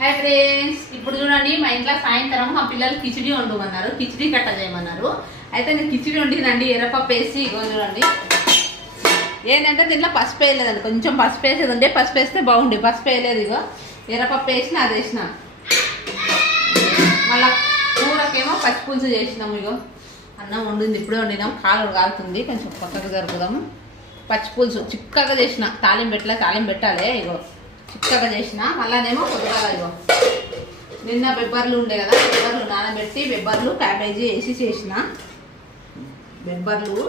Hi friends, ఇప్పుడు చూడండి మా ఇంట్లో సాయంత్రం మా పిల్లలు కిచిడి వండమన్నారు, కిచిడి కట్ట చేయమన్నారు. అయితే నేను కిచిడి వండినండి, ఎర్రపప్పు వేసి. చూడండి ఏంటంటే దీంట్లో పసుపు వేయలేదండి, కొంచెం పసుపు వేసేది ఉండే, పసుపు వేస్తే బాగుండే, పసుపు వేయలేదు. ఇగో ఎర్రపప్పు వేసిన, అది వేసిన. మళ్ళీ కూరకేమో పచ్చి పులుసు చేసినాము. ఇగో అన్నం వండింది, ఇప్పుడే వండినాం, కాలు కాలుతుంది, కొంచెం పక్కకు జరుపుదాము. పచ్చి పులుసు చిక్కగా చేసిన, తాలింపు పెట్టాలి. ఇగో చిక్కగా చేసిన. మళ్ళానేమో కొద్దిగా ఇగో నిన్న బెబ్బర్లు ఉండే కదా, బెబ్బర్లు నానబెట్టి బెబ్బర్లు క్యాబేజీ వేసి చేసిన. బెబ్బర్లు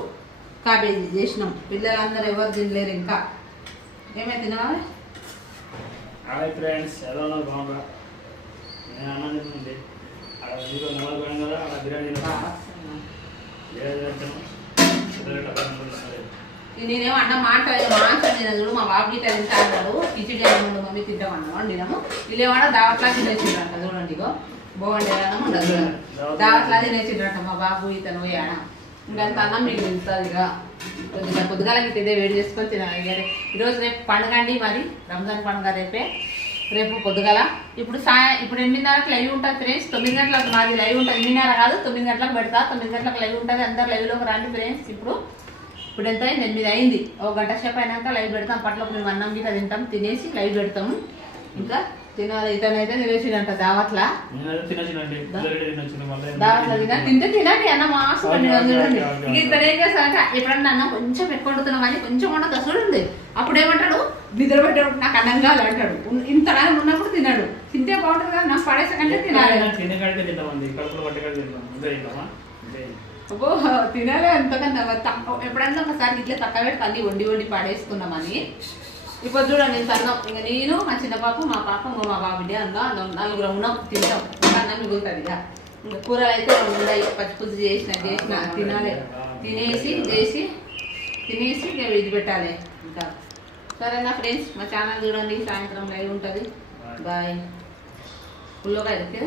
క్యాబేజీ చేసినాం. పిల్లలందరూ ఎవరు తినలేరు ఇంకా. ఏమైతే తినాలి? హాయ్ ఫ్రెండ్స్, ఎలా ఉన్నారు? బాగుందా? నేను అన్నం తింటుంది కదా, బిర్యానీ నేనేమో అన్న మాట్లాడిన చూడు, మా బాబు గీత తింటా అన్నాడు. కిచిడి అన్నాడు, మమ్మీ తింటామన్నా వండినాము. వీళ్ళేమన్నా దావట్లా తినేసిండ్రంట. చూడండి ఇగో బాగుండే అన్నం ఉండదు, దావట్లా తినేసిండ్రంట మా బాబు ఇతను పోయాడ. ఇంకంత అన్నం మీకు తింటుంది. ఇక కొద్దిగా ఇదే వేడి చేసుకొని తినాలి. ఈరోజు రేపు పండుగ అండి, మరి రంజాన్ పండుగ రేపు పొద్దుగల. ఇప్పుడు 8:30కి లైవ్ ఉంటుంది ఫ్రెండ్స్. 9 గంటలకు మాది లైవ్ ఉంటుంది. 8:30 కాదు, 9 గంటలకు పెడతా. 9 గంటలకు లైవ్ ఉంటుంది. అందరు లైవ్లోకి రండి ఫ్రెండ్స్. ఇప్పుడు ఎంత అయింది? 8 అయింది. ఒక గంట సేపు అయినాక లైవ్ పెడతాం. అప్పట్లోకి మేము అన్నం గీత తింటాం, తినేసి లైవ్ పెడతాము. ఇంకా తినాలి. ఇతనైతే తినేసిండంట దావట్లా. తింటే తినండి అన్న మాసం. చూడండి ఇక ఇతను ఏం చేస్తారంటే, ఎప్పుడన్నా అన్నం కొంచెం ఎక్కువ వండుతున్నామని కొంచెం వంట చూడండి. అప్పుడు ఏమంటాడు, నిద్ర పెట్టాడు, నాకు అన్నం కావాలి అంటాడు. ఇంతగా ఉన్నప్పుడు తిన్నాడు. తింటే బాగుంటుంది కదా, నాకు పడేసకంటే తినాలి. అబ్బో తినాలి అంతకన్నా. ఎప్పుడన్నా ఒకసారి ఇట్లా తక్కువ పెట్టి తల్లి వండి పడేసుకున్నామని. ఇప్పుడు చూడండి అన్నం ఇంకా నేను, మా చిన్న పాప, మా పాప, మా బాబుడే అందం 4 ఉన్నాం, తింటాం. అన్నం మిగులుతుంది. ఇక ఇంకా కూరలు అయితే ఉన్నాయి, పచ్చి పులుసు చేసిన తినాలి. తినేసి ఇక ఇది పెట్టాలి. ఇంకా సరేనా ఫ్రెండ్స్, మా ఛానల్ చూడండి, సాయంత్రం లైవ్ ఉంటుంది. బాయ్. పుల్లగా అయితే